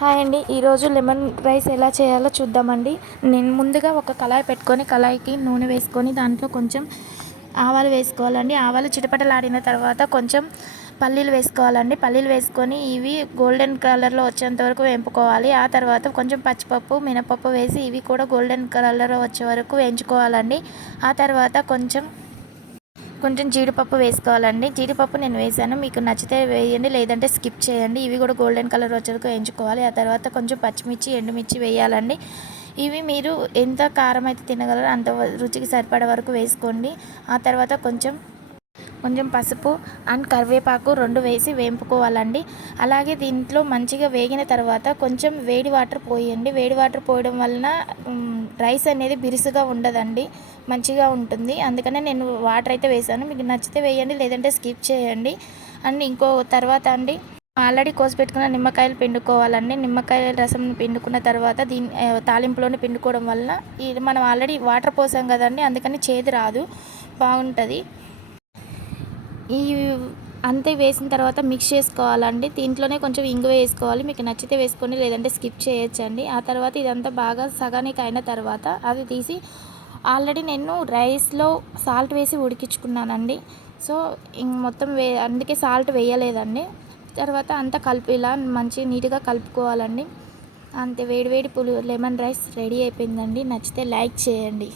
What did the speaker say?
Hi అండి. ఈరోజు lemon rice ఎలా చేయాలో చూద్దామండి. నేను ముందుగా ఒక కళాయి పెట్టుకొని కళాయికి నూనె వేసుకొని దాంట్లో కొంచెం ఆవాలు వేసుకోవాలండి. ఆవాలు చిటపటలాడిన తర్వాత కొంచెం పల్లీలు వేసుకోవాలండి. పల్లీలు వేసుకొని ఇవి గోల్డెన్ కలర్లో వచ్చేంత వరకు వేపుకోవాలి. ఆ తర్వాత కొంచెం పచ్చిపప్పు మినపప్పు వేసి ఇవి కూడా గోల్డెన్ కలర్లో వచ్చే వరకు వేయించుకోవాలండి. ఆ తర్వాత కొంచెం జీడిపప్పు వేసుకోవాలండి. జీడిపప్పు నేను వేసాను, మీకు నచ్చితే వేయండి, లేదంటే స్కిప్ చేయండి. ఇవి కూడా గోల్డెన్ కలర్ వచ్చేందుకు వేయించుకోవాలి. ఆ తర్వాత కొంచెం పచ్చిమిర్చి ఎండుమిర్చి వేయాలండి. ఇవి మీరు ఎంత కారం అయితే తినగలరో అంత రుచికి సరిపడే వరకు వేసుకోండి. ఆ తర్వాత కొంచెం పసుపు అండ్ కరివేపాకు 2 వేసి వేపుకోవాలండి. అలాగే దీంట్లో మంచిగా వేగిన తర్వాత కొంచెం వేడి వాటర్ పోయండి. వేడి వాటర్ పోయడం వలన రైస్ అనేది బిరుసుగా ఉండదండి, మంచిగా ఉంటుంది. అందుకనే నేను వాటర్ అయితే వేసాను. మీకు నచ్చితే వేయండి, లేదంటే స్కిప్ చేయండి. అండ్ ఇంకో తర్వాత అండి ఆల్రెడీ కోసి పెట్టుకున్న నిమ్మకాయలు పిండుకోవాలండి. నిమ్మకాయ రసం పిండుకున్న తర్వాత తాలింపులోనే పిండుకోవడం వలన ఇది మనం ఆల్రెడీ వాటర్ పోసాం కదండి, అందుకని చేదు రాదు, బాగుంటుంది. ఈ అంతే వేసిన తర్వాత మిక్స్ చేసుకోవాలండి. దీంట్లోనే కొంచెం ఇంగువ వేసుకోవాలి. మీకు నచ్చితే వేసుకోండి, లేదంటే స్కిప్ చేయొచ్చండి. ఆ తర్వాత ఇదంతా బాగా సగానికి అయిన తర్వాత అది తీసి ఆల్రెడీ నేను రైస్లో సాల్ట్ వేసి ఉడికించుకున్నానండి. సో మొత్తం అందుకే సాల్ట్ వేయలేదండి. తర్వాత అంతా కలిపి ఇలా మంచి నీట్గా కలుపుకోవాలండి. అంతే, వేడివేడి లెమన్ రైస్ రెడీ అయిపోయిందండి. నచ్చితే లైక్ చేయండి.